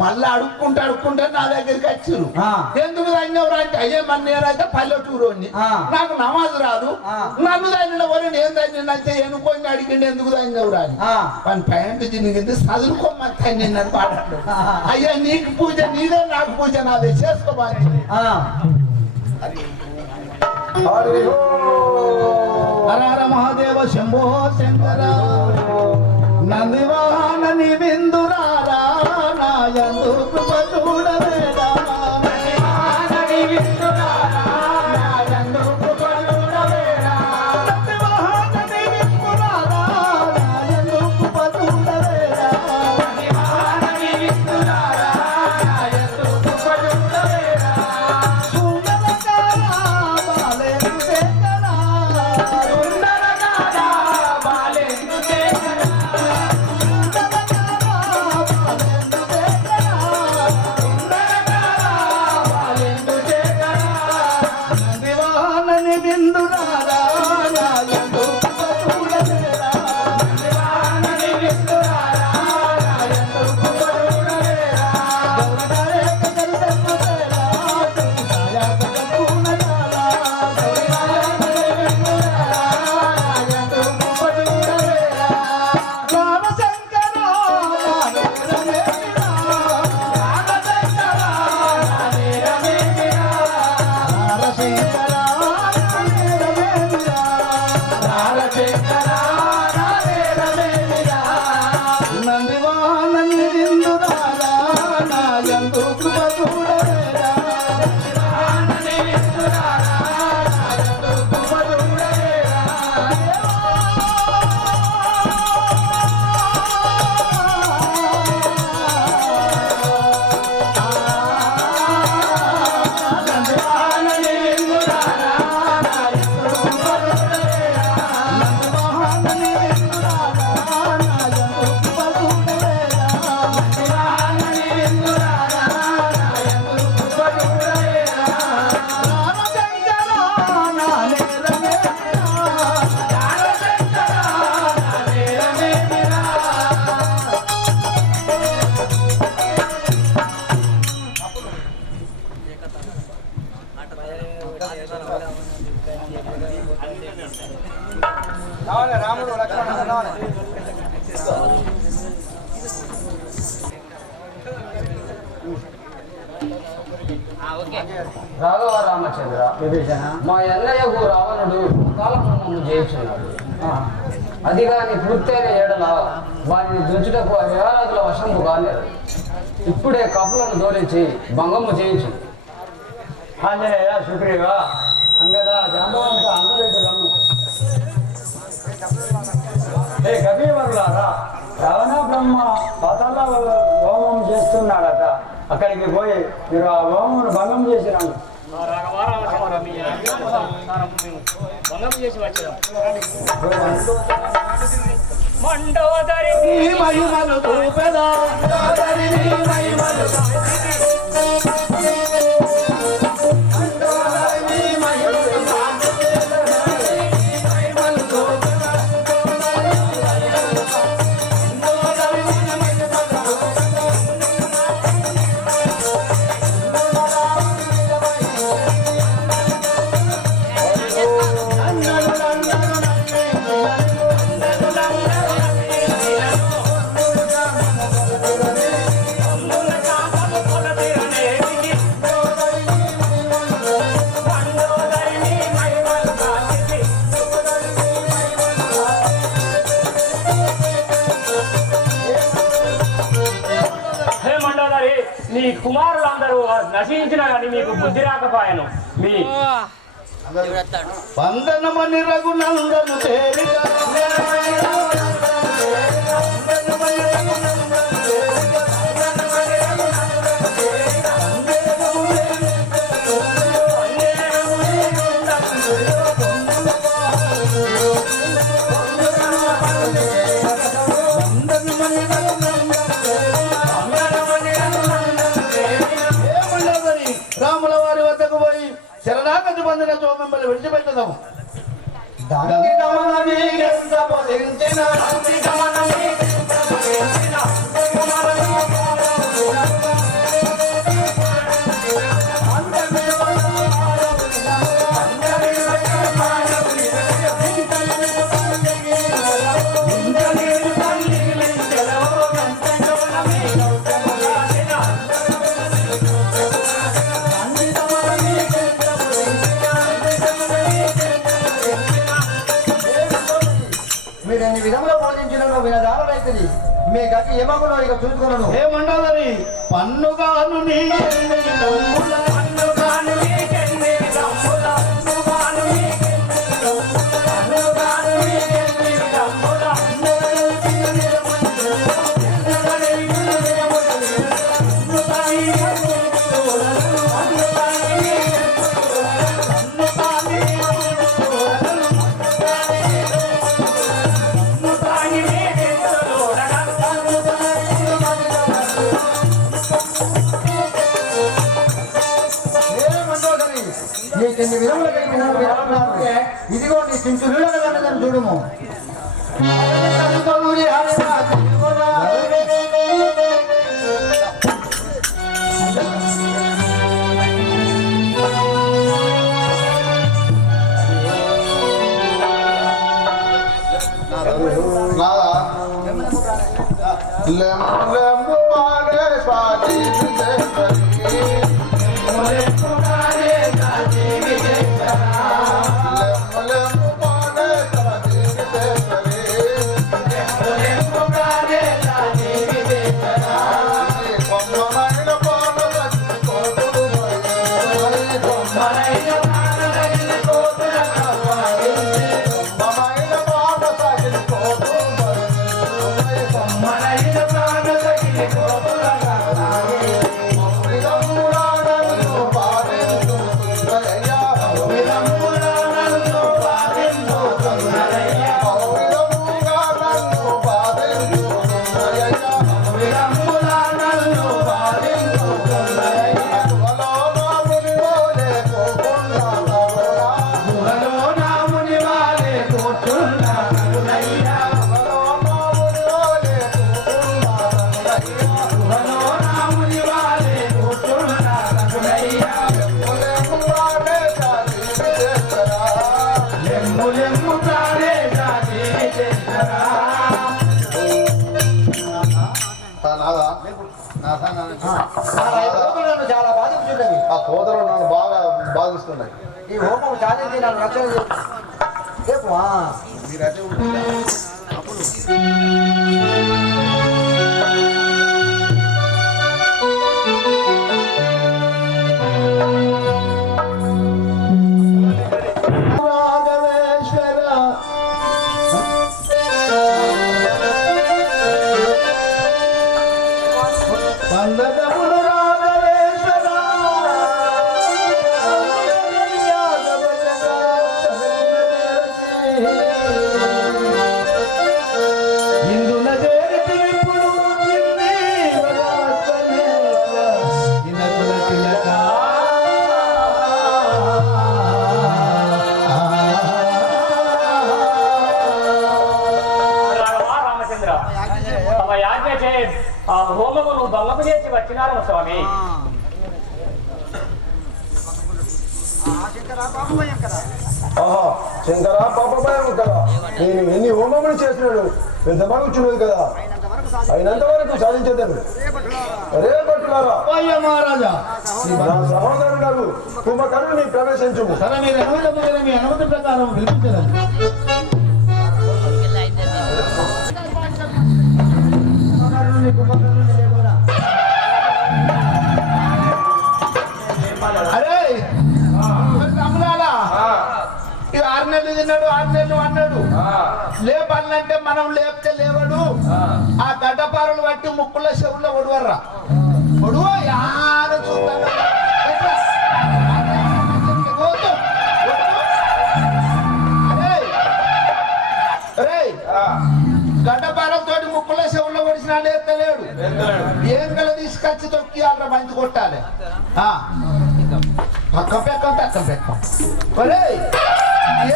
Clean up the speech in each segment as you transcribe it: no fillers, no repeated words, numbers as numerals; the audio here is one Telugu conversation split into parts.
మళ్ళీ అడుక్కుంటే నా దగ్గరికి వచ్చారు. ఎందుకు తగినవరు అంటే అయ్యే మన నేనైతే పల్లెటూరు నాకు నమాజ్ రాదు, నన్ను తగిన వాళ్ళు నేను తగినైతే ఎనుకొని అడిగిండి ఎందుకు తగినవరు అని పని ప్యాంటు చినిగింది చదువుకోమని తగినని పాడాడు. అయ్యా నీకు పూజ నీదే, నాకు పూజ నాదే, చేసుకోవాలి. హర హర మహాదేవ శంభో శంకర నందివాహన నివిందురారా నాయందు కృప చూడవేరా రాఘవ రామచంద్ర మా అన్నయ్యకు రావణుడు కాలమును జయించున్నాడు. అది కాని పూర్తయిన ఏడల వారిని దుంచుటకు విహారాదుల వశము కాలేదు. ఇప్పుడే కపులను దోలించి భంగము చేయించు. ఆంజనేయ సుగ్రీవ అంగద జాంబవంత అందరెడ్డి రమ్ము. ఏ కవీవరులారా, రావణ బ్రహ్మ పాతాళ హోమం చేస్తున్నాడట. అక్కడికి పోయి మీరు ఆ హోమమును భంగం చేసినాము. నీ కుమారులందరూ నశించిన కానీ మీకు బుద్ధి రాకపోయాను. మీ వందనమని రఘునందను తేరిగా రాముల వారి వద్దకు పోయి శరణాగతి పొందిన మిమ్మల్ని విడిచిపెట్టదాము. దానికి మీరు ఎన్ని విధంగా బోధించిన వినదారైతుంది మీ గతి ఏమగునో ఇక చూసుకున్నాను ఏమండదని పన్నుగాను నీ ఎన్ని విధములు ఇదిగో నీ చించు నీళ్ళని చూడము చాలా బాధించుండవి ఆ కోతలు నన్ను బాగా బాధిస్తున్నాయి. ఈ హోమం సాధించి నన్ను రక్షణ చెప్పు మీరైతే హోమమును భంగము చేసి వచ్చినారు స్వామి. శంకరా పాప భయం కదా. నేను ఎన్ని హోమములు చేసినాడు పెద్ద మనుచున్నది కదా, అయినంత వరకు సాధించేదాను. రేపట్లారా మహారాజా నా సహోదరుడు కుంభకర్ణుని ప్రవేశించు. మీ అనుమతి ప్రకారం పిలిపించలేదు. అరే రమణాలా, ఇవి 6 నెలలు తిన్నాడు 6 నెలలు అన్నాడు. లేపన్నంటే మనం లేపితే లేవడు. ఆ గడ్డపారలు బట్టి ముక్కుల చెవుల్లో ఒడువర్రా ఒడువో యాన చూస్తాడు. గడ్డపారలతో ముక్కుల చెవుల్లో ఒడిసిన లేపుతలేడు. ఏం గల తీసుకొచ్చి తొక్కి అక్కడ మంచి కొట్టాలి. పక్కం పెక్కం తక్కం పెక్కం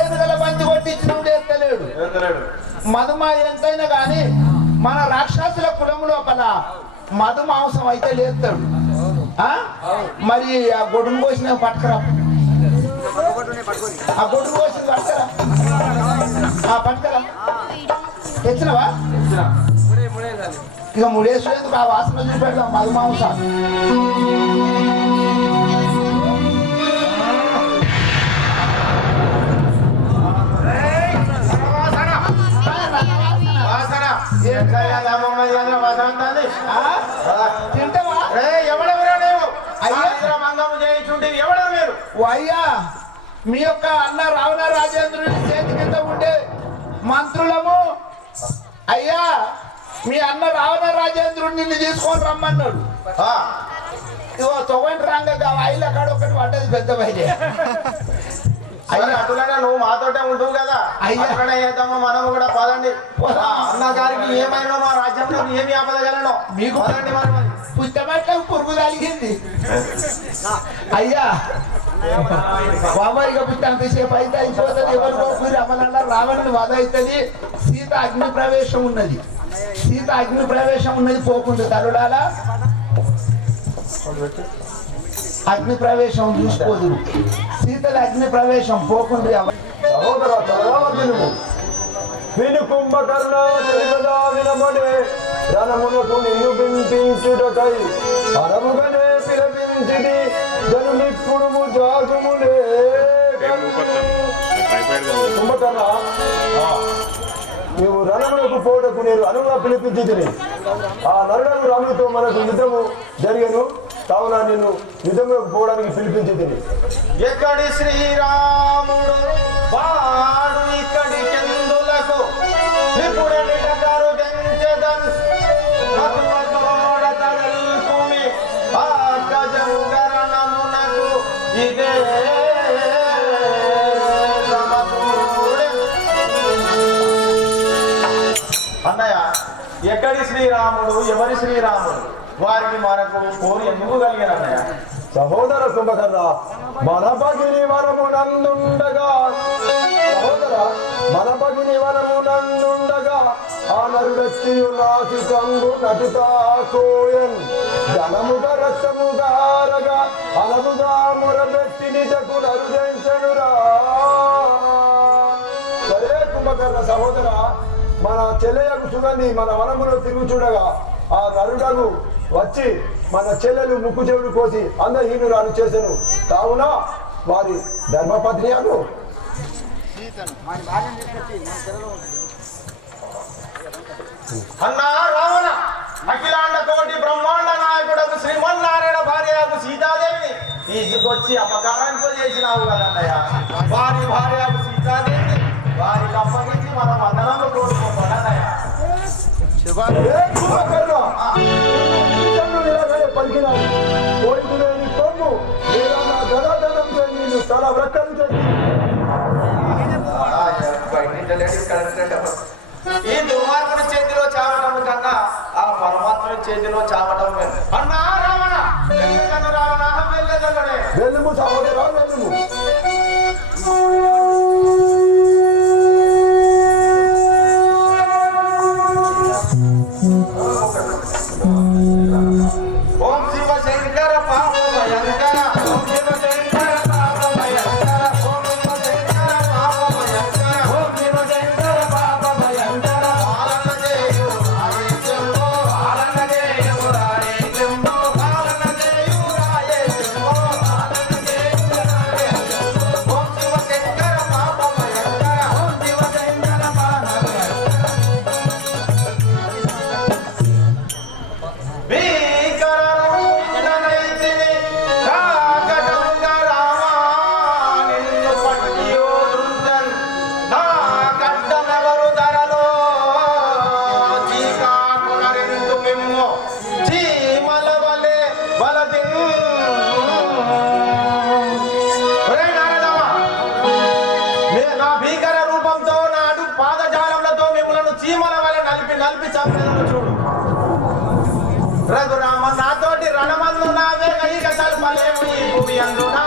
ఏం గల మంచి కొట్టించినప్పుడు లేపుతలేడు. మధుమా ఎంతైనా కానీ మన రాక్షసుల కులం లోపల మధు మాంసం అయితే లేపుతాడు. మరి ఆ గొడ్డును కోసిన పట్టుకురా, ఆ గొడ్డును కోసిన పట్టుకురా, పట్టుకురా. తెచ్చినవా? ఇక ముడేశ్వరేందుకు ఆ వాసన చూపెడదాం మధుమాంసం. తింటావా? అయ్యా మీ యొక్క అన్న రావణ రాజేంద్రుని చేతి కింద ఉండే మంత్రులము. అయ్యా మీ అన్న రావణ రాజేంద్రుడు నిన్ను తీసుకొని రమ్మన్నాడు. ఇగో తొగంటి రంగ ఐల కాడ ఒకటి పడ్డది పెద్ద బయలు. అటులనే నువ్వు మాతోటే ఉంటావు కదా, అక్కడే చేద్దాము మనము కూడా. పదండి అన్న గారికి ఏమైనా మా రాజ్యంలో ఏమి ఆపదగలను మీకు పదండి. మరి పుస్తమట్ల పురుగు తలిగింది. అయ్యా బాబా ఇక పుట్ట అంతసేపు అయితే అయిపోతుంది. ఎవరికో కూరి అమలన్న రావణుని వధ అవుతుంది. సీత అగ్ని ప్రవేశం ఉన్నది. సీత అగ్ని ప్రవేశం ఉన్నది పోకుండా తరుడాల అగ్ని ప్రవేశం చూసుకోదు. సీతల అగ్ని ప్రవేశం పోకుండా సహోదర చరవాదినుము విను కుంభకర్ణ తెలియదా వినమడే రణమునకు నిన్ను వినిపించుటకై అరముగనే పిలిపించిది జనునిప్పుడు జాగుములే. కుంభకర్ణ నీవు రణమునకు పోటకు నేను అనువుగా పిలిపించి ఆ నరుడకు రాముడితో మనకు యుద్ధము జరిగను. కావున నేను యుద్ధంలోకి పోవడానికి పిలిపించి తిని. ఎక్కడి శ్రీరాముడు వాడు ఇక్కడి చందులకు నిపుడనిటకారు గంచెదన్ మధువతోడతరల్కుమి ఆకజంగరణమునకు ఇదే అన్నయ్య. ఎక్కడి శ్రీరాముడు ఎవరి శ్రీరాముడు వారికి మనకు కోరి ఎందుకు కలిగినన్నయ్య? సహోదర కుంభకర్ణ మన పగిని వరము నందుండగా సహోదర మన పగిని వరము నందుండగా ఆ నరుడెత్తియు నాకి కంగు నటుతా కోయన్ ధనముగ రక్తముగారగా అలముగా మురబెట్టి నిజకు నరుదెంచనురా. సరే కుంభకర్ణ సహోదర మన చెల్లెలకు సుగంధి మన వనములో తిరుగుచుండగా ఆ నరుడకు వచ్చి మన చెల్లెలు ముక్కు చెవులు కోసి అందహీనురాలు చేసెను. కావున వారి ధర్మపత్ని అను అన్నా రావణ అఖిలాండ కోటి బ్రహ్మాండ నాయకుడు శ్రీమన్నారాయణ భార్యకు సీతాదేవిని తీసుకొచ్చి అపకారానికి చేసినావు కదన్నయ్య. వారి భార్యకు సీతాదేవిని వారికి అప్పగించి మనం అందరంలో కోరుకోవాలన్నయ్య. పలికినావు కోరికలేని కొమ్ము లేదా నా గదాధనం చెంది తల వ్రక్కలు చెంది ఈ దుర్మార్గుడి చేతిలో చావటం కన్నా ఆ పరమాత్ముడి చేతిలో చావటం అన్నా రావణ రావణ వెళ్ళదల్లడే. వెలుము సహోదర వెలుము. ఓం శివ శంకర పాప భయంకర ఓం శివ శంకర పాప భయంకర ఓం శివ శంకర పాప భయంకర ఓం శివ శంకర పాప భయంకర పాలన చేయు రాయే చెంబో పాలన చేయు రాయే చెంబో పాలన చేయు రాయే చెంబో పాలన చేయు రాయే చెంబో ఓం శివ శంకర పాప భయంకర ఓం శివ శంకర పాప భయంకర నలిపి చంపేదను చూడు. రఘురామ నాతోటి రణమందు నావే కైక తల్పలేము ఈ భూమి అందునా.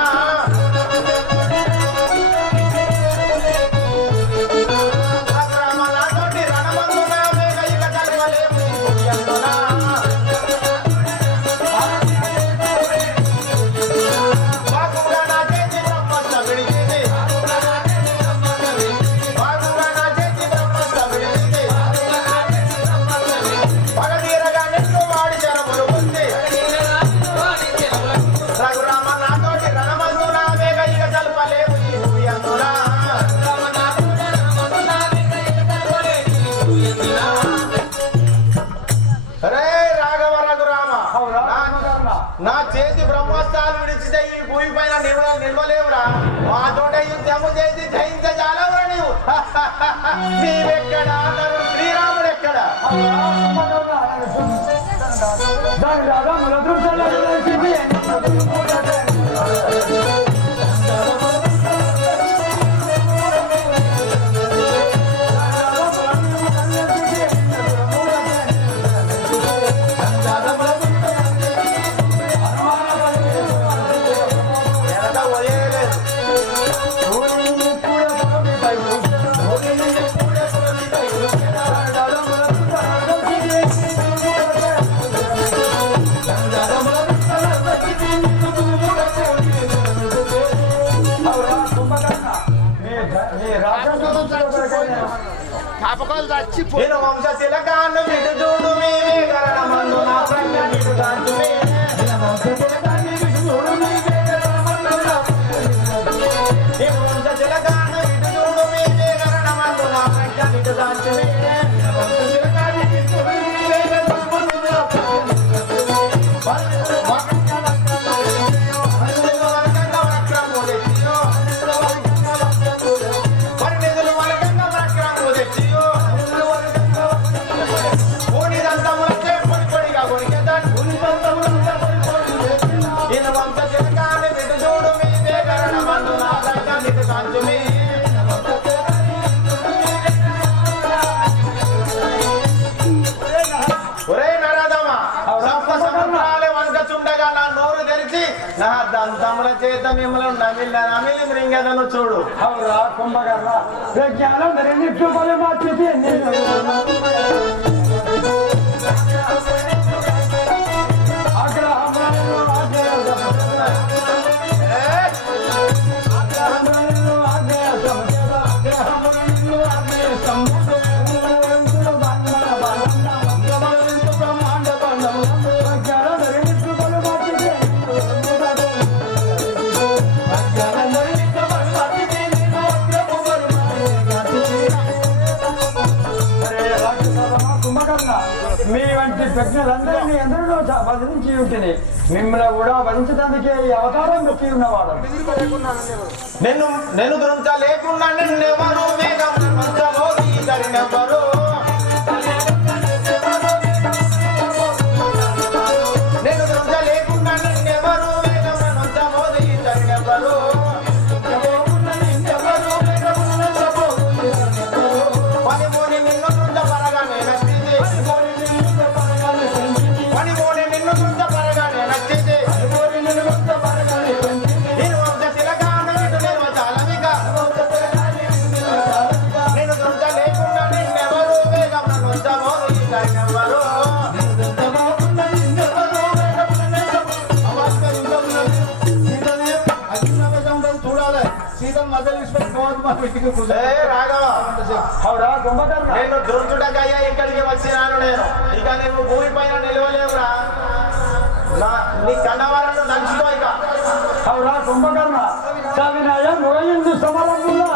రఘురామ నాతోటి రణమందు నావే కైక తల్పలేము ఈ భూమి అందునా. బాగుగా నా చేతి బ్రహ్మస్త విడిచింది బాగుగా నా చేతి బ్రహ్మస్త విడిచింది పగతీరగా నా చేతి బ్రహ్మోత్సవాలు విడిచితే ఈ భూమి పైన నిలవలేవురా మాతోట యుద్ధము చేసి జయించజాలవురా నీవు నీవెక్కడా నన్ను శ్రీరాముడు ఎక్కడా నేను వంశ తిలకాన్ని విడు చూడు మీవే కరణమందు నా ప్రజ్ఞ నిడు దాచుమే నేను వంశ తిలకాన్ని విడు చూడు మీవే కరణమందు నా ప్రజ్ఞ నిడు దాచుమే నా దంతముల చేత మిమ్మల్ని నమిలి మృంగదను చూడు అవురా కుంభకర్ణ ప్రజ్ఞానం రెండిట్లు పలు మార్చితే మీ వంటి ప్రజ్ఞలందరినీ ఎందరిలో వధించి ఉంటుంది మిమ్మల్ని కూడా వధించడానికి ఈ అవతారం నొక్కి ఉన్నవాడు నేను దృంచ లేకుండా నిన్నెవరు వేగమోదీధరినెవరు నేను దృంచ లేకుండా నిన్నెవరు వేగమోదీధరినెవరు పనిమోని నిన్ను దృంచ పరగా నేనచ్చిది పనిమోని నిన్ను దృంచ పరగా నేనచ్చిది నేను వంశ తిలకాన్ని విడు నిర్వచాలవిక నేను దృంచ లేకుండా నిన్నెవరు వేగమోదీధరినెవరు నేను దుర్చుడకయ్యా ఇక్కడికి వచ్చినాను నేను ఇక నువ్వు భూమి పైన నిలవలేవురా నీ కన్నవారను దంచుకో ఇక అవురా కుంభకర్ణ సవినయ మురయిందు సమరములా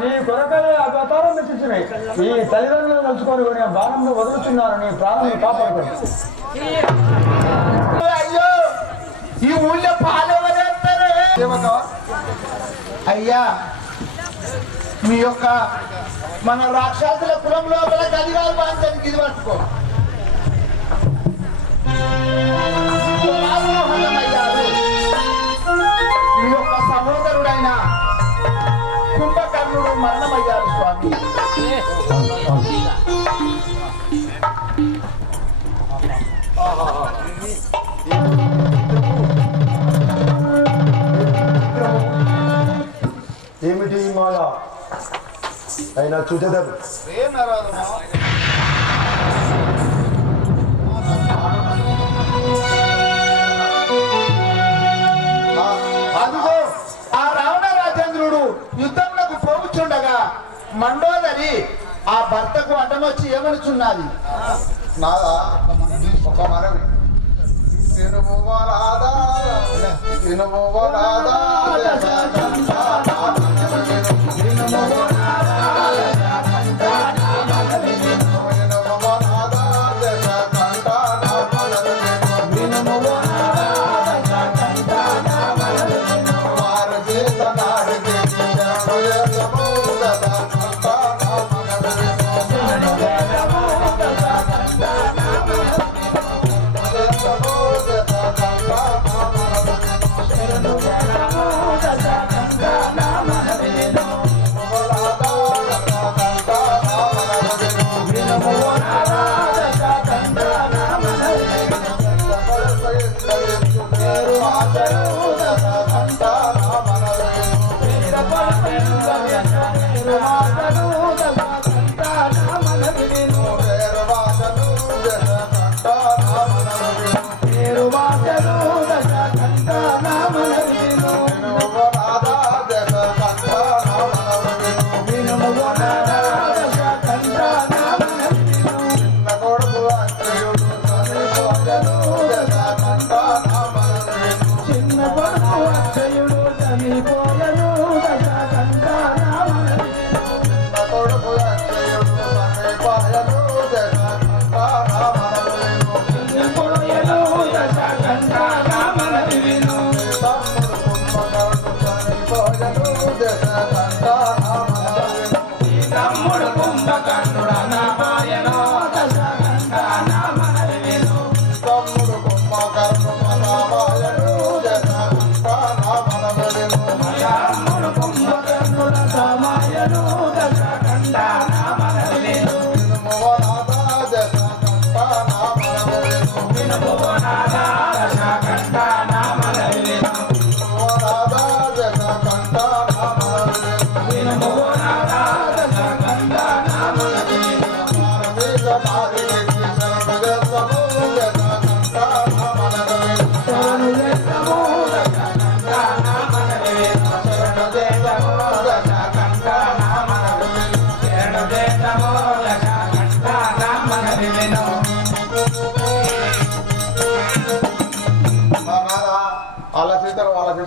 నీ కొరకలే అవతారం మెచ్చుచున్నాయి ఈ తల్లిదండ్రులను తలుచుకొని కొని బాణంలో వదులుతున్నారు నీ ప్రాణాన్ని కాపాడుకోండి అయ్యో ఈ ఊళ్ళో పాలెవరేస్తారు అయ్యా మీ యొక్క మన రాక్షసుల కులం లోపల కలిగాలు బాంచానికి ఇది పట్టుకో మీ యొక్క సహోదరుడైన కుంభకర్ణుడు మరణమయ్యారు స్వామి అయినా చూసేదారు అదిగో ఆ రావణ రాజేంద్రుడు యుద్ధంలో పోవచ్చుండగా మండోదరి ఆ భర్తకు అడ్డమొచ్చి ఏమనుచున్నది. నాదా ఒక మనవి తినుమోవరాదా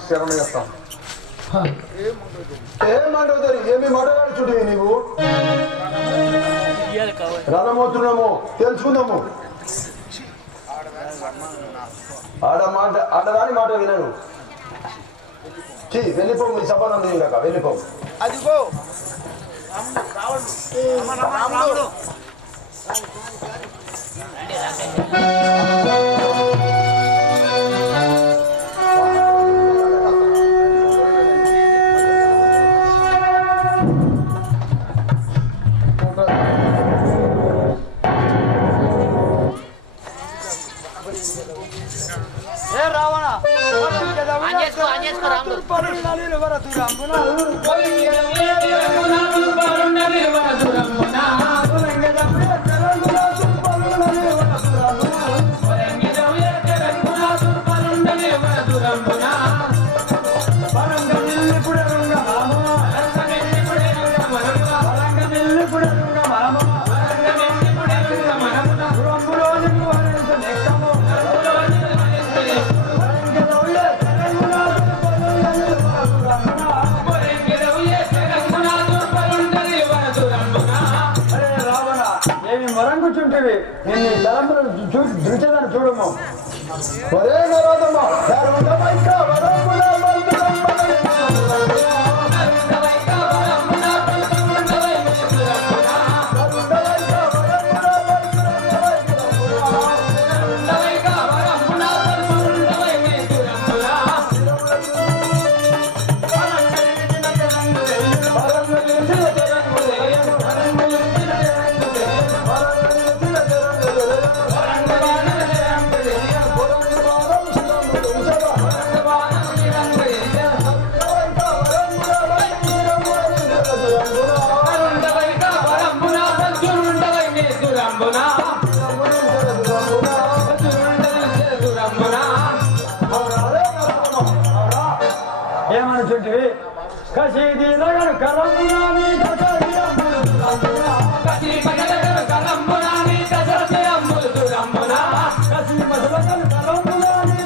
శరణ చేస్తాం. ఏమంటావు ఏమి మాట్లాడాలి చూడు నీవు రణమవుతున్నాము తెలుసుకుందాము. ఆడదాని మాట వినను. వెళ్ళిపో మీ సభనంది ఇందాక వెళ్ళిపో. అదిగో మరంగుచుంటివి నిన్ను తలంపులు దృశ్యదాన్ని చూడము. ఒరే నరోదమ్మ Bye. ఏమనుచుంటివి కసీది నగరు కలంబునాని కసి మసలగలు కలంబునాని కసి మసలగలు కలంబునాని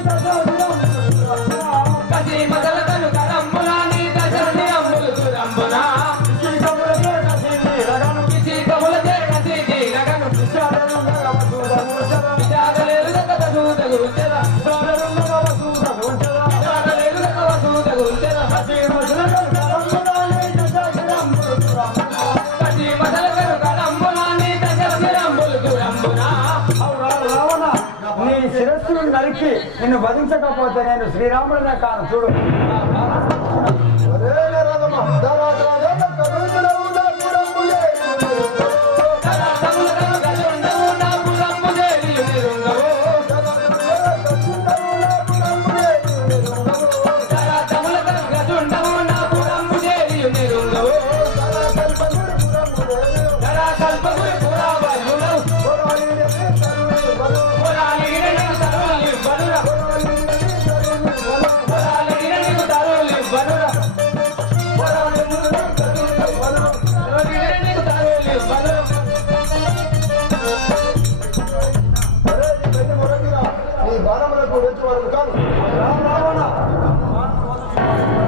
నీ శిరస్సును నరికి నిన్ను వధించకపోతే నేను శ్రీరాముడినే కాను చూడు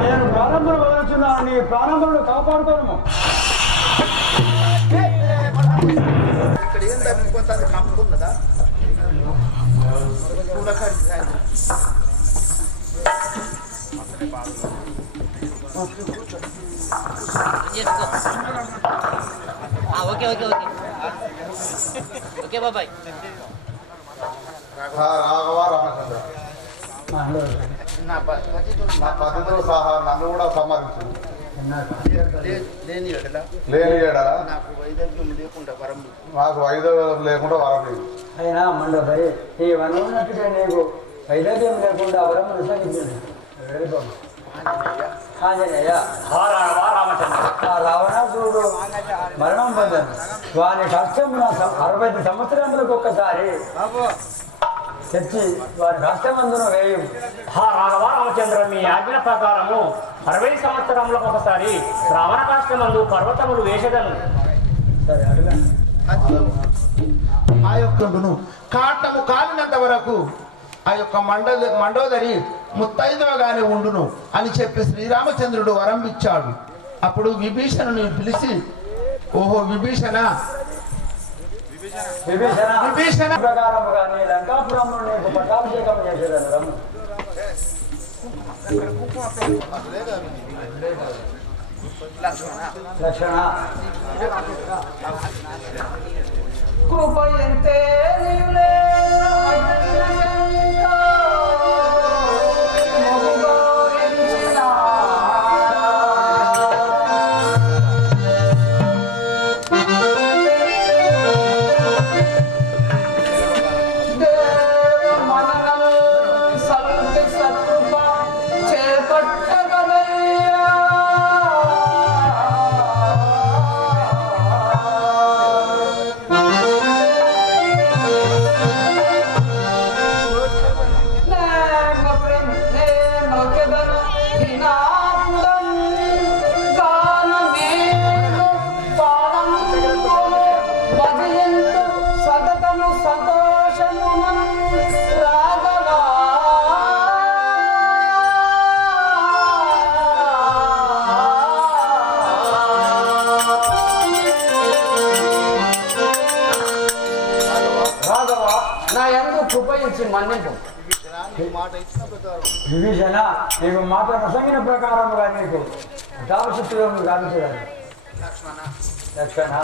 నేను ప్రారంభం వదలుచున్నా నీ ప్రారంభంలో కాపాడుకోను ఇక్కడ ఏం తప్పిపోతుంది కప్పుకున్నదా ఓకే ఓకే ఓకే ఓకే బాబాయ్ రాఘవ రామచంద్ర నా నా పద్ధతితో సహా నన్ను కూడా సంహరించు లేని ఎడల లేని ఏడల నాకు వైద్యం లేకుండా వరం నాకు వైద్యం లేకుండా వరం లేదు అయినా మండపై ఈ వనవున్నట్టుగా నీకు వైద్యం లేకుండా వరమును సాగించింది ఆంజనేయ ఆ రావణాసురుడు మరణం పొందాను వాని కష్టం 60 సంవత్సరములకు ఒక్కసారి తెచ్చి వారి కష్టమందును వేయం రాఘవ రామచంద్ర మీ ఆజ్ఞ ప్రకారము 60 సంవత్సరములకు ఒకసారి రావణ కాష్టమందు పర్వతములు వేసదను. సరే అడగండి. ఆ యొక్కను కాటము కాలినంత వరకు ఆ యొక్క మండోదరి ముత్తైదవగానే ఉండును అని చెప్పి శ్రీరామచంద్రుడు వరం ఇచ్చాడు. అప్పుడు విభీషణుని పిలిచి, ఓహో విభీషణ విభీషణ ప్రకారముగా నీ లంకాపురంలో నీకు పట్టాభిషేకం చేసేదాన్ని రమ్ము. లక్షణ కృపయంతే మన్నింపు. విభీషణ నీకు మాట ప్రసంగిన ప్రకారముగా నీకు పట్టాభిషేకం గావించదాన్ని. లక్షణ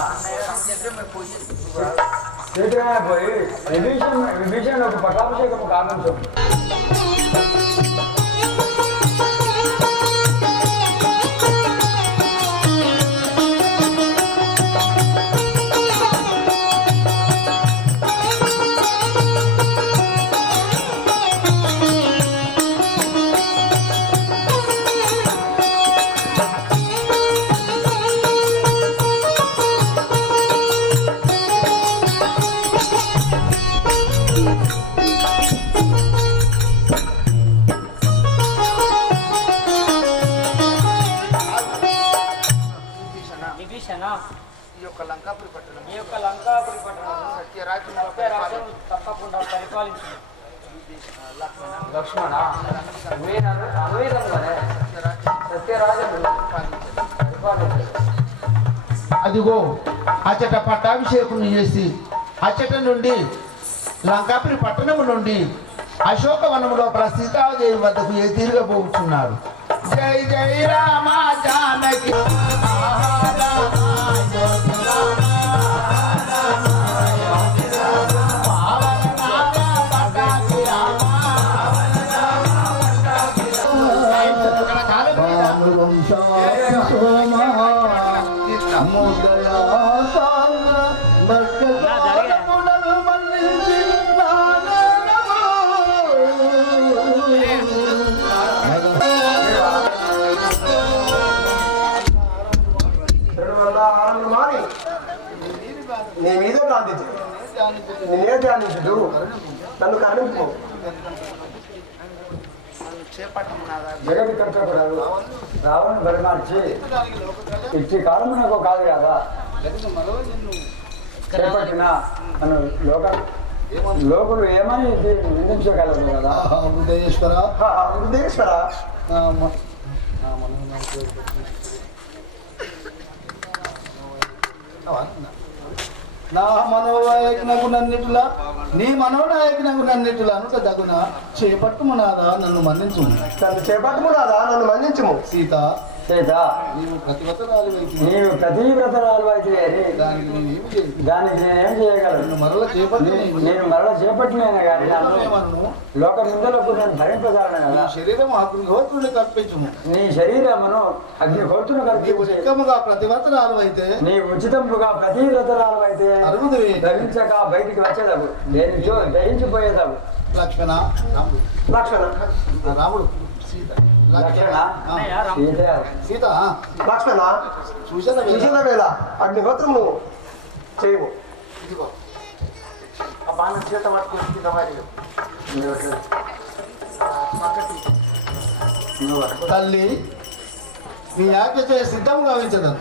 శీఘ్రమే పోయి విభీషణ ఒక పట్టాభిషేకము కావించు. ఈ యొక్క లంకాపురి పట్టణం సత్యరాజ్యం తప్పకుండా పరిపాలించింది. లక్ష్మణ మీరు అనువిధంగానే సత్యరాజు పరిపాలించారు. అదిగో అచ్చట పట్టాభిషేకం చేసి అచ్చట నుండి లంకాపురి పట్టణం నుండి అశోకవనం లోపల సీతాదేవి వద్దకు ఏ తీరుగా పోతున్నారు. జై జై రామ జానకి నీ మీద ప్రార్థించు, నేనే ధ్యానించు, నన్ను కరుణింపు. జగతి కట్టకూడదు రావణ పరిమార్చి ఇచ్చి కాలం నాకు కాదు కదా చేపట్టిన నన్ను లోకులు ఏమని నిందించగలరు కదా. హృదయేశ్వర హృదయేశ్వర నా మనోనాయకునకు నన్నిటులా నీ మనోనాయకునకు నన్నిటులా అనుట దగున చేపట్టుమునాదా నన్ను మన్నించు. నన్ను చేపట్టుమునాదా నన్ను మన్నించుము. సీత సీత నీవు ప్రతివ్రతరాలు నీవు ప్రతివ్రతరాలు అయితే దానికి నేనేమి చేయను. దానికి నేనేం చేయగలను. మరల చేపట్టి నేను మరలా చేపట్టినైనా కానీ లోక నిందలకు నేను భరింపగలను కదా. శరీరం అగ్నిహోత్రుని కల్పించుము. నీ శరీరమును అగ్నిహోత్రుని నీవు కల్పించి చిక్కముగా ప్రతివ్రతరాలు అయితే నీ ఉచితముగా ప్రతివ్రతరాలు అయితే అరుగుదువి. ధరించక బయటికి వచ్చేదావు, దేనితో దయించిపోయేదావు. లక్ష్మణ లక్ష్మణ రాముడు సీత లక్ష్మణ సీత లక్ష్మణ చూసిన చూసిన వేళ అగ్నిహోత్రము చేయవు. ఇదిగో ఆ బాణం చేత పట్టుకుని కింద వారి తల్లి మీ ఆజ్ఞ చేయ సిద్ధం గావించదను.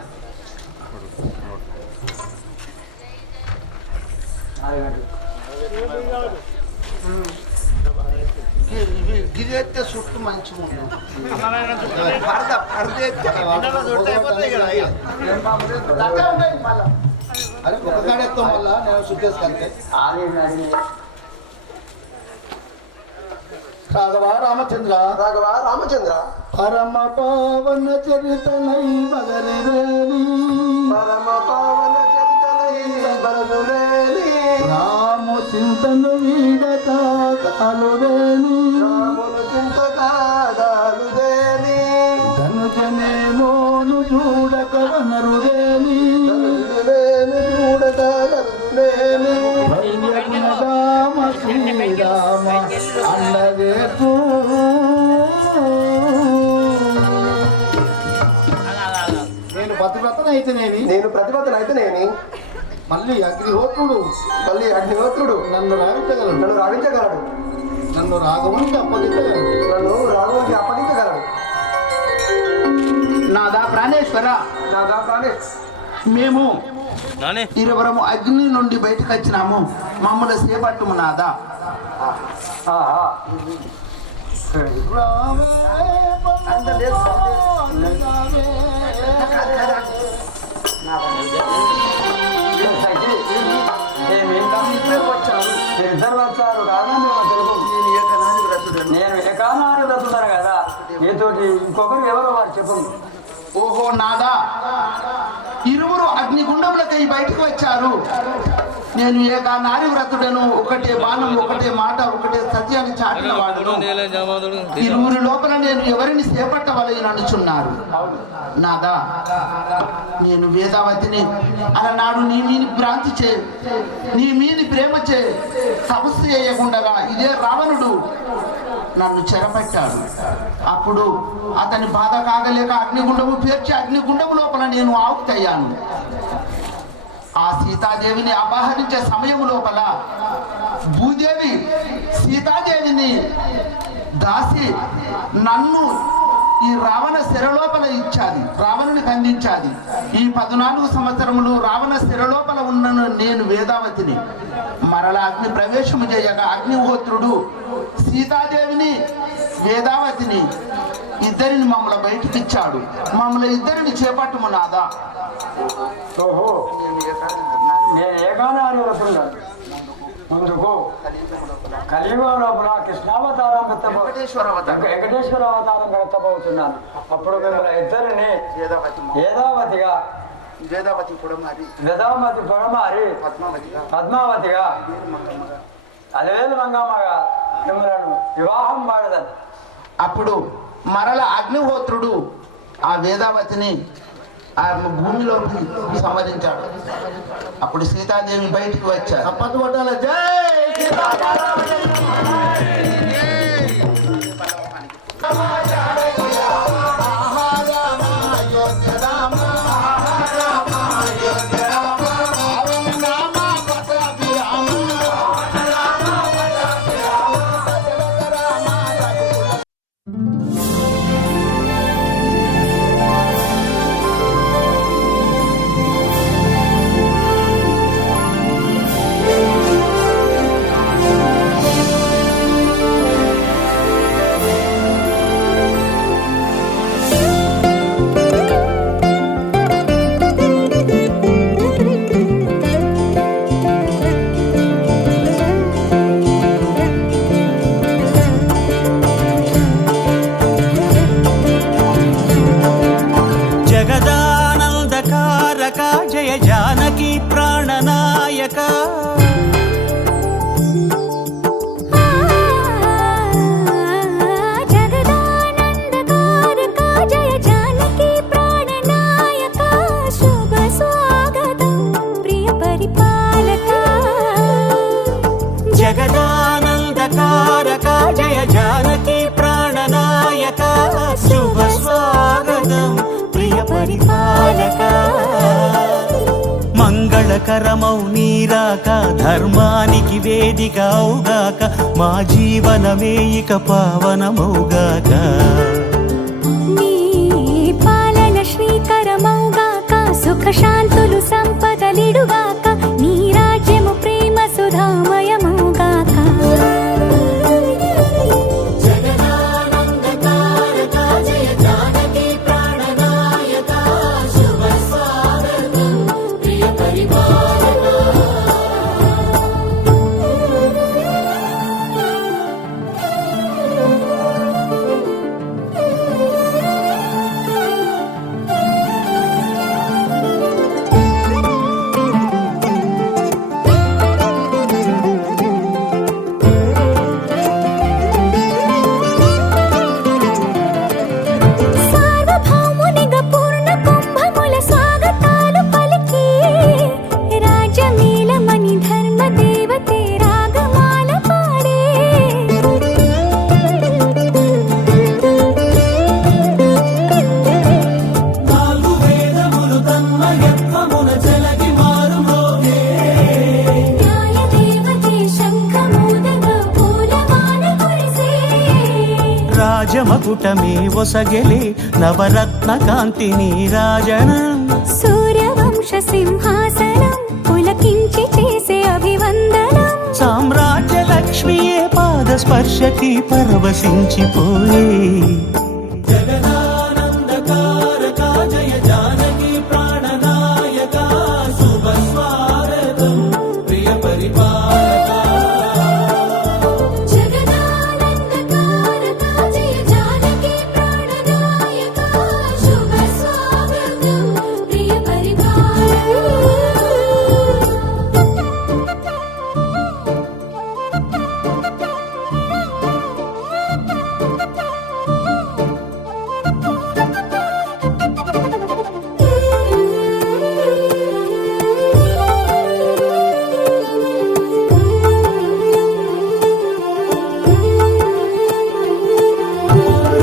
గిరెత్తే చుట్టూ మంచిగా అరే ఒక కాడెత్తాం వల్ల నేను చుట్టేసుకుంటే రాఘవ రామచంద్ర రాఘవ రామచంద్ర పరమ పావన చరితనై మగరివేలి పరమ పావన చరితనై బరదులేని రాము చింతను వీడత కాలువేని రామును చింతకాదాలుదేని ధనుజనేమోను చూడక వనరుదేని ధనుజులేని చూడకాదలుదేని రామ శ్రీరామ అన్నదేతూ నేను పతివ్రతనైతేనేమి నేను ప్రతిభతనైతేనేమి మళ్ళీ అగ్నిహోత్రుడు మళ్ళీ అగ్నిహోత్రుడు నన్ను రావించగలడు. నన్ను రావించగలడు, నన్ను రాఘవునికి అప్పగించగలడు. నన్ను రాఘవునికి అప్పగించగలడు. నాదా ప్రాణేశ్వర నా దాకానే మేము ఇరువరము అగ్ని నుండి బయటకు వచ్చినాము, మమ్మల్ని చేపట్టుము నాదా. ఇద్దరు వచ్చారు కాదా. నేను ఏకానాడు బ్రతున్నారు కదా, ఏతోటి ఇంకొకరు ఎవరో వారు చెప్పండి. ఓహో నాదా, ఇరువురు అగ్నిగుండములకై బయటకు వచ్చారు. నేను ఏక నారి వ్రతుడను, ఒకటే బాణం, ఒకటే మాట, ఒకటే సత్యాన్ని చాటిన వాడును. ఇరువురు లోపల నేను ఎవరిని చేపట్టవలని అనుచున్నారు. నాదా, నేను వేదావతిని అలనాడు నీ మీని భ్రాంతి చే, నీ మీని ప్రేమ చే సమస్య చేయకుండగా ఇదే రావణుడు నన్ను చెరపట్టాడు. అప్పుడు అతని బాధ కాగలేక అగ్నిగుండము పేర్చి అగ్నిగుండము లోపల నేను ఆవుతయ్యాను. ఆ సీతాదేవిని అపహరించే సమయం లోపల భూదేవి సీతాదేవిని దాసి నన్ను ఈ రావణ శిర లోపల ఇచ్చాది, రావణునికి సంధించాది. ఈ 14 సంవత్సరములు రావణ స్థిరలోపల ఉన్న నేను వేదావతిని మరల అగ్ని ప్రవేశము చేయగా అగ్నిహోత్రుడు సీతాదేవిని వేదావతిని ఇద్దరిని మమ్మల్ని బయటికిచ్చాడు. మమ్మల్ని ఇద్దరిని చేపట్టుము నాదా. ఓహో, నేను ఏకానాన్ని వస్తున్నాను. ముందుకు కలియుగం లోపల కృష్ణావతారం వెంకటేశ్వర అవతారం ఎత్తబోతున్నాను. అప్పుడు మిమ్మల్ని ఇద్దరిని వేదావతి పుడమారి పద్మావతిగా అలవేలు మంగమ్మగా మిమ్మల్ని వివాహం వాడదని. అప్పుడు మరల అగ్నిహోత్రుడు ఆ వేదావతిని ఆ భూమిలోకి సంవరించాడు. అప్పుడు సీతాదేవి బయటికి వచ్చారు. అప్పటి కొట్టాల జై జయ జానకి ప్రాణనాయక జగదానందకారక జయ జానకి ప్రాణనాయక శుభ స్వాగతం ప్రియ పరిపాలక. జగదానందకారక జయ జానకి ప్రాణనాయక శుభ స్వాగతం ప్రియ పరిపాలక. మంగళకరమౌ నీరాక ధర్మానికి వేదిక అవుగాక మా జీవనమే ఇక పావనమౌగాక. నీ పాలన శ్రీకరమౌగాక సుఖ శాంతులు సంపదలిడుగాక నీ రాజ్యము ప్రేమ సుధామయమౌగాక. జగదానందకారక జయ జానకి ప్రాణనాయక శుభ స్వాగతం ప్రియ పరిపాలక. సార్వభౌమునిగా పూర్ణ కుంభముల స్వాగతాలు పలికి రాజమేళమణి ధర్మ దేవతే రాగమాల పాడే. నాలుగు వేదములు తన్మయత్వమున చెలగి మారుమోగే న్యాయ దేవతే శంఖమూదగా పూలమాల కురిసే. రాజమకుటమే ఒసగెలే నవరత్న కాంతిని రాజనం సూర్యవంశ సింహాసనం పులకించి చేసే అభివందనం. సామ్రాజ్య లక్ష్మియే పాద స్పర్శకి పరవశించిపోయే. జగదానందకారక జయ జానకి ప్రాణనాయక శుభ స్వాగతం ప్రియ పరిపాలక. జగదానందకారక జయ జానకి ప్రాణనాయక శుభ స్వాగతం ప్రియ పరిపాలక.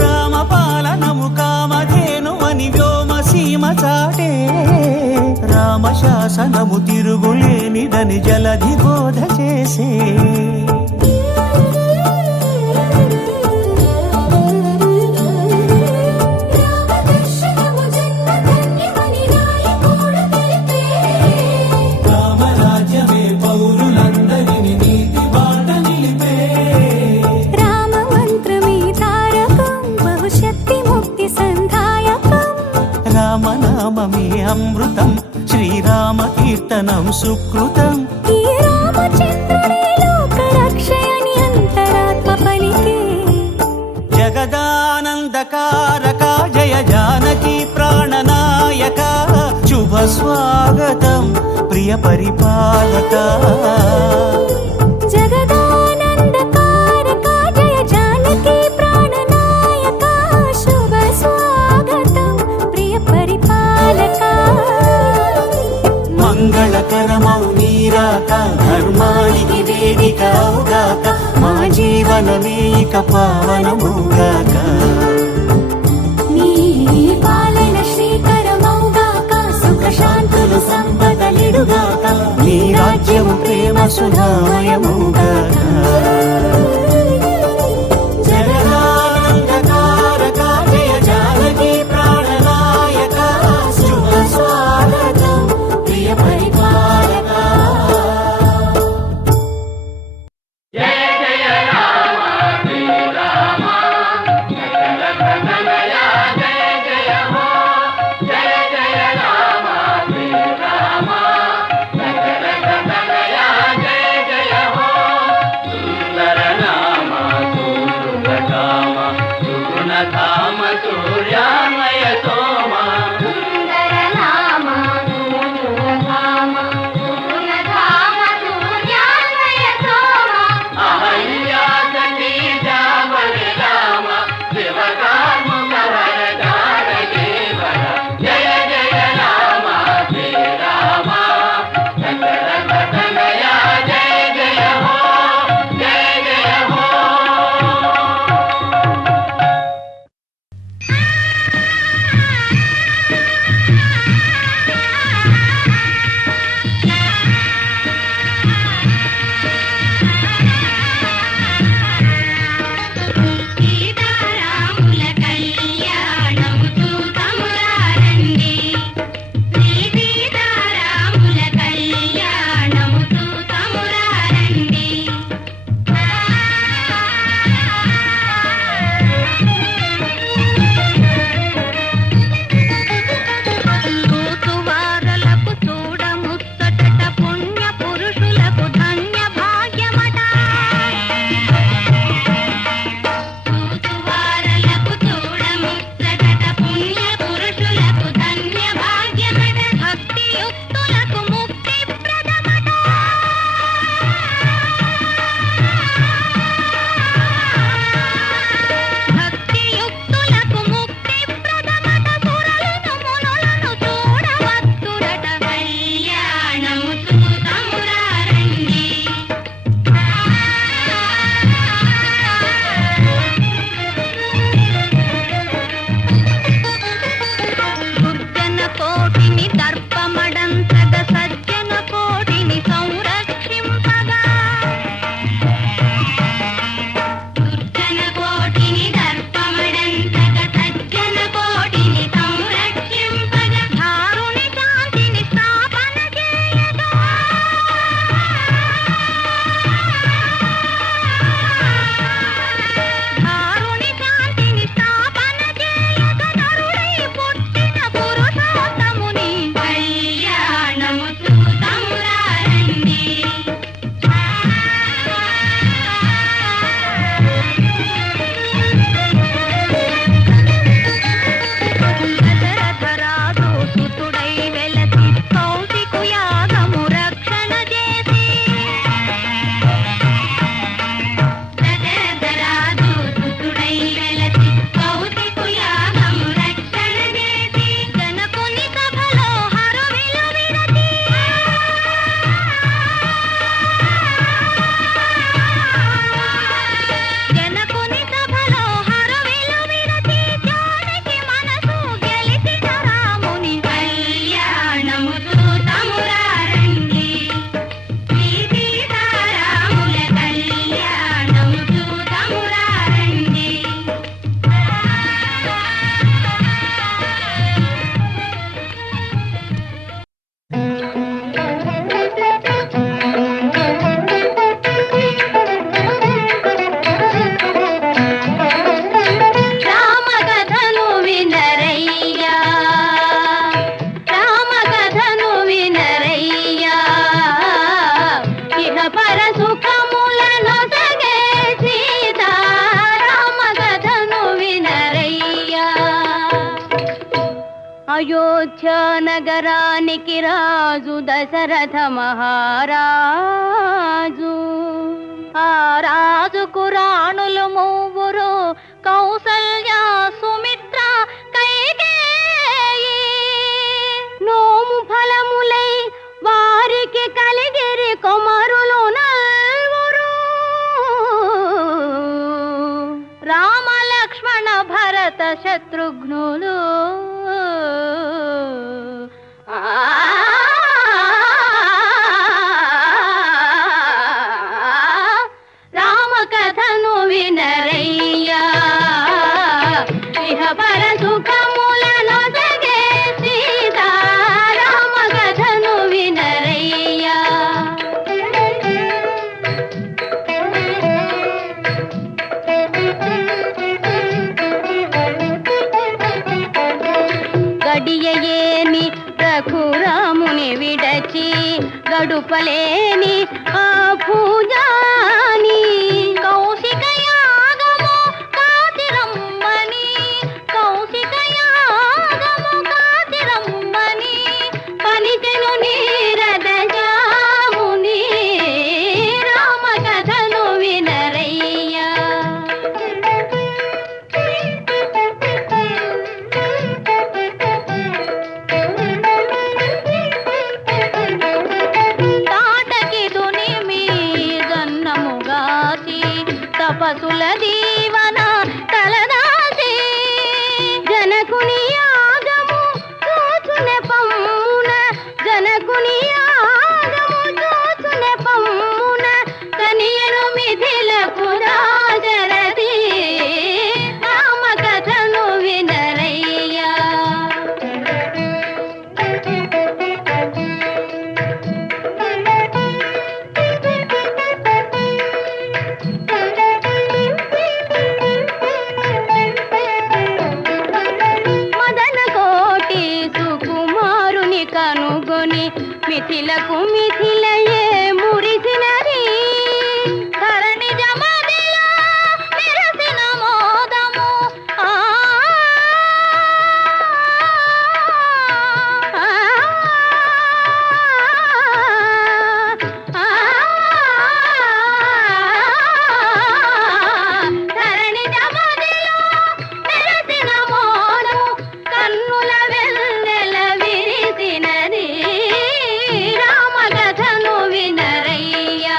రామపాలనము కామధేను అని వ్యోమసీమ చాటే రామశాసనము తిరుగులేనిదని జలధి బోధ చేసే. రామదర్శనము జన్మధన్య రామనామమే అమృతం శ్రీరామ కీర్తనం సుకృతం ఈ రామచంద్రుడే లోకరక్షయని అంతరాత్మ పలికే జగదానందకారక జయ జానకి ప్రాణనాయక శుభ స్వాగతం ప్రియ పరిపాలక జగదానందకారక జయ జానకి ప్రాణనాయక శుభ స్వాగతం ప్రియ పరిపాలక మంగళకరమౌ నీరాక ధర్మానికి వేదిక అవుగాక మా జీవనమే ఇక పావనమౌగాక నీ పాలన శ్రీకరమౌగాక సుఖ శాంతులు సంపదలిడుగాక నీ రాజ్యము ప్రేమ సుధామయమౌగాక జగదానందకారక జయ జానకి ప్రాణనాయక శుభ స్వాగతం ప్రియ పరిపాలక జయ అయోధ్య నగరానికి రాజు దశరథ మహారాజు. ఆ రాజుకు రాణులు మూవురు, కౌసల్య, సుమిత్ర, కైకేయి. నోము ఫలములై వారికి కలిగిరి కుమారులు నల్వురు. రామ లక్ష్మణ భరత శత్రుఘ్నులు. రామ కథను వినరయ్యా, ఇహ పర సుఖములను సగే సీతా. రామ కథను వినరయ్యా. గడియయేని రఘురాముని విడచి గడుపలేని ఆ పూజాని. కౌశిక యాగము కాతిరమ్మని, కౌశిక యాగము కాతిరమ్మని పలికెను నీరద జాముని. రామ కథను వినరయ్యా. తపసుల దీవన తలదాసి జనకుని యాగము చూచునే పమ్మున, జనకుని యాగము చూచునే పమ్మున కనియను మిథిలకు రాజరథి. రామ కథను వినరయ్యా. మిథిలకు మిథిలయే మురిసినది. ధరణి జమదిలో మెరసిన మోదము. ధరణి జమదిలో మెరసిన మోదము, కన్నుల వెన్నెల విరిసినది. రామ కథను వినరయ్యా.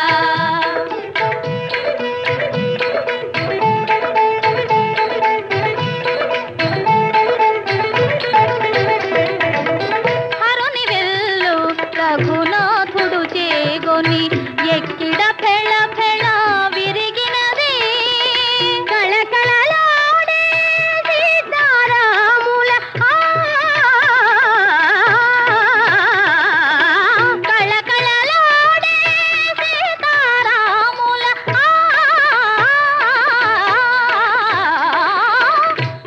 హరుని వెల్లు రఘునాథుడు చేగొని ఎక్కిడ ఫెళ ఫెళ విరిగినది. కళకళలాడే సీతారాముల కళకళలాడే సీతారాముల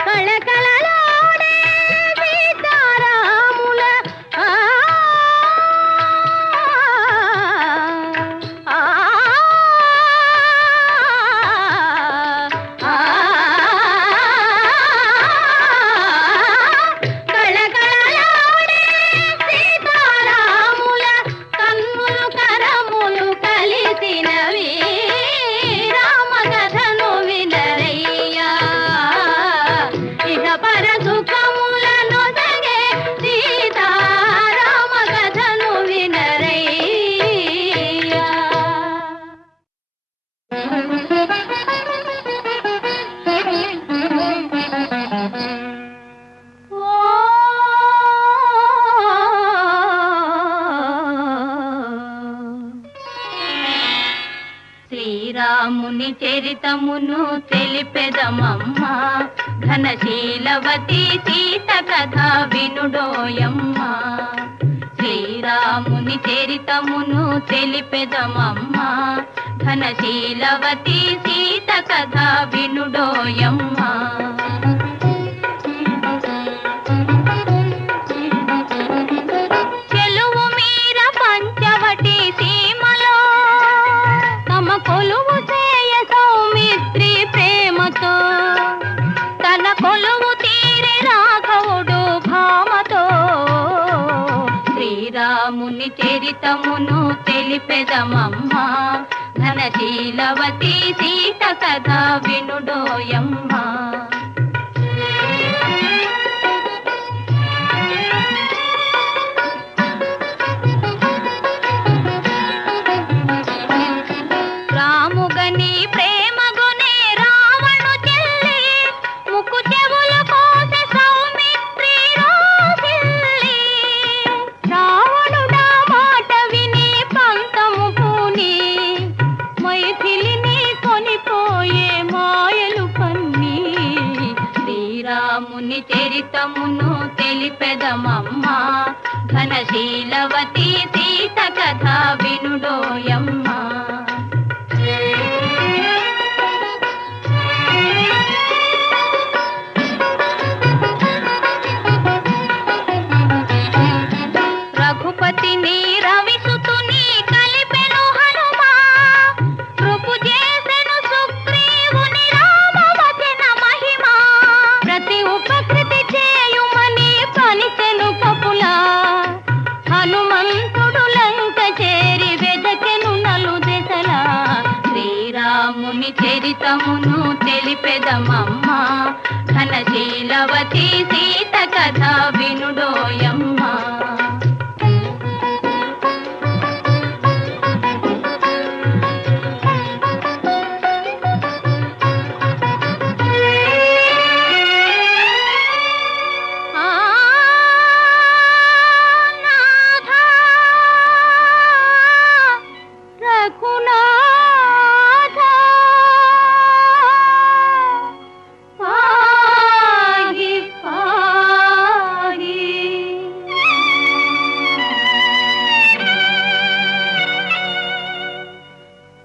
కళకళలాడే సీతారాముల కళకళలాడే సీతారాముల కన్నులు కరములు కలిసినవి. రామ కథను వినరయ్యా. ఇహ పర సుఖములను సగే సీతా. రామ కథను వినరయ్యా. శ్రీరాముని చరితమును తెలిపెదమమ్మా, ఘనశీలవతి సీత కథ వినుడోయమ్మా. శ్రీరాముని చరితమును తెలిపెదమమ్మా, ఘనశీలవతి సీత కథ వినుడోయమ్మా. చెలువు మీర పంచవటి సీమలో తమ కొలువు చేయ సౌమిత్రి ప్రేమతో, తన కొలువు తీరి రాఘవుడు భామతో శ్రీరాముని చరితమును తెలిపెదమమ్మా ఘనశీలవతి సీత కథ వినుడోయమ్మా. రాముగని ప్రేమగునే రావణు చెల్లి ముక్కు చెవులు కోసే సౌమిత్రి రోసిల్లి. రావణుడా మాట విని పంతము పూని మైథిలిని కొనిపోయే మాయలు పన్ని. శ్రీరాముని చరితమును తెలిపెదమమ్మా ఘనశీలవతి సీత కథ వినుడోయమ్మా. రఘుపతిని రవిసుతుని కలిపెను హనుమా కృపు చేసెను సుగ్రీవుని రామవచన మహిమా. ప్రతి ఉపకృతి చేయుమని పలిచెను కపులా హనుమంతుడు లంక చేరి వెదకెను నలు దెసలా. శ్రీరాముని చరితమును తెలిపెదమమ్మా ఘనశీలవతి సీత కథ వినుడోయమ్మా.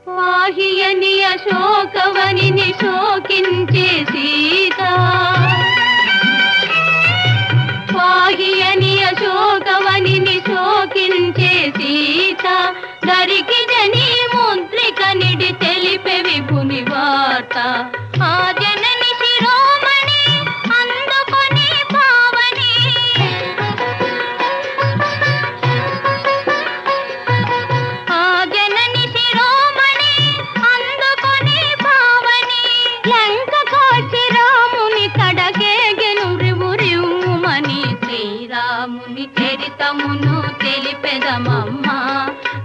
పాహియని అశోకవనిని శోకించే సీత. పాహియని అశోకవనిని శోకించే సీత. దరికి జని ముద్రిక నిడి తెలిపే విభుని వార్త. ఆ జనని శిరోమణి అందుకొని పావని. ఆ జనని శిరోమణి అందుకొని పావని. లంక కోచి రాముని కడకేగెను రివు రివ్వుమని. శ్రీరాముని చరితమును తెలిపెదమమ్మా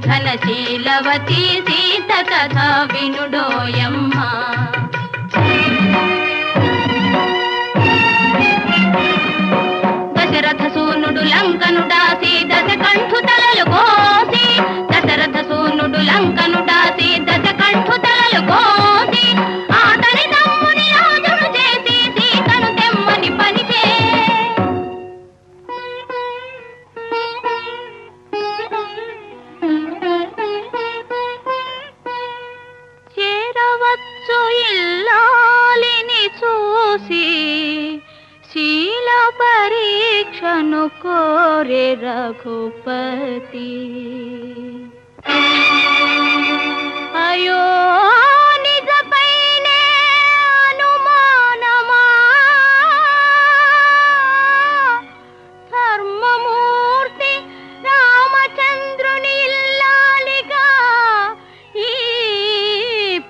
ఘనశీలవతి సీత కథ వినుడోయమ్మా. దశరథ సూనుడు లంకను దాసి దశకంఠు తలలు కోసి. దశరథ సూనుడు లంకను దాసి దశకంఠు తలలు కోసి. ఆతని తమ్ముని రాజును చేసి సీతను తెమ్మని పనిచే. చేరవచ్చు ఇల్లాలిని చూసి శీల పరీక్షను కోరే రఘుపతి. అయో నిజపైనే అనుమానమా ధర్మమూర్తి రామచంద్రుని ఇల్లాలిగా ఈ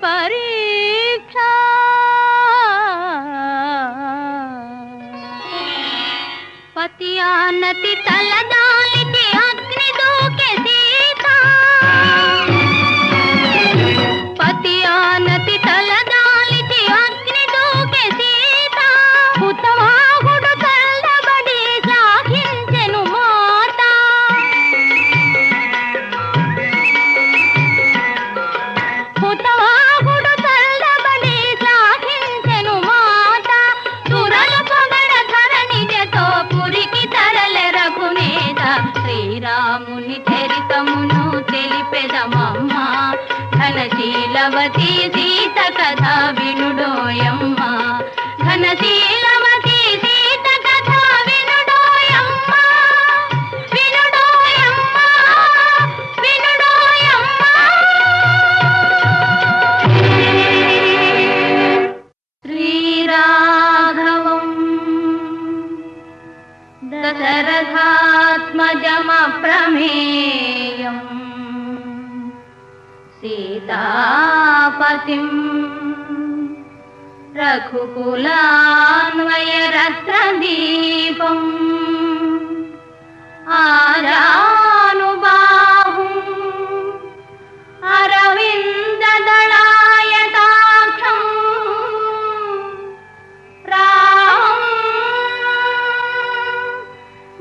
పరీక్ష. పతి ఆనతి తలదాలిచి అగ్ని దూకే సీత. పతి ఆనతి తలదాలిచి అగ్ని దూకే సీత. హుతవాహుడు తల్లబడి సాగించెను మాత. హుతవాహుడు తల్లబడి సాగించెను మాత. దురలు పొగడ ధరణిజతో పురికి తరలె రఘునేత. శ్రీరాముని చరితమును తెలిపెదమమ్మా ఘనశీలవతి సీత కథ వినుడోయమ్మా. ఘనశీలవతి సీత కథ వినుడోయమ్మా. వినుడోయమ్మా. వినుడోయమ్మా. శ్రీరాఘవం దశరథాత్మజమప్రమేయం సీతాపతిం రఘుకులాన్వయరత్నదీపం ఆజానుబాహుం అరవిందదళాయతాక్షం రామం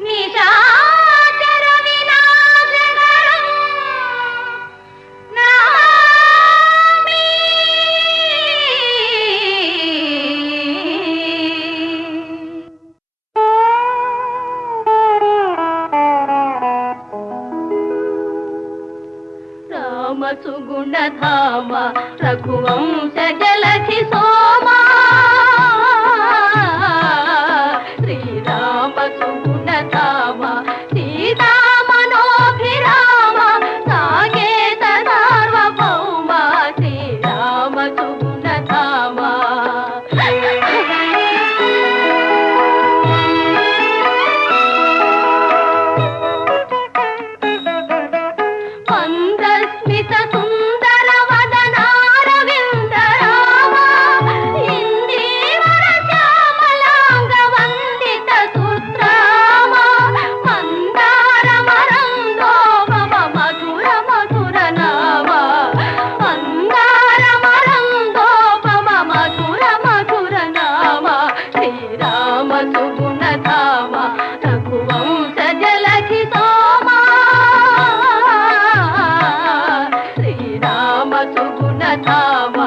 నిశాచర వినాశకరం నమామి. రామసుగుణధామ రఘువంశ జలధి సోమా శ్రీరామ సుగుణధామ సీతామనోభిరామ సాకేత సార్వభౌమ శ్రీరామ సుగుణధామ. మందస్మిత సుందర వదనారవింద రామ ఇందీవర శ్యామలాంగ వందిత సుత్రామ మందార మరందోమ మధుర మధుర నామ మందార మరందోమ మధుర మధుర నామ శ్రీరామ సుగుణధామ రఘువంశ జలధి సోమా శ్రీరామ సుగుణధామ.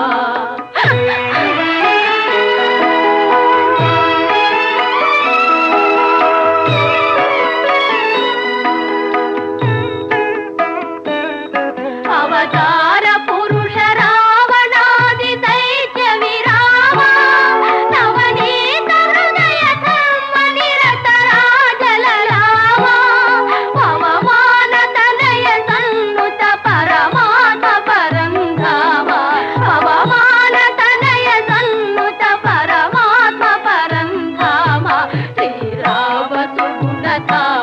అవతార పురుష రావణాది దైత్య విరామ నవనీత హృదయ ధర్మ నిరత రాజల రామ పవమాన తనయ సన్నుత పరమాత్మ పరంధామ పవమాన తనయ సన్నుత పరమాత్మ పరంధామ శ్రీరామ సుగుణధామ.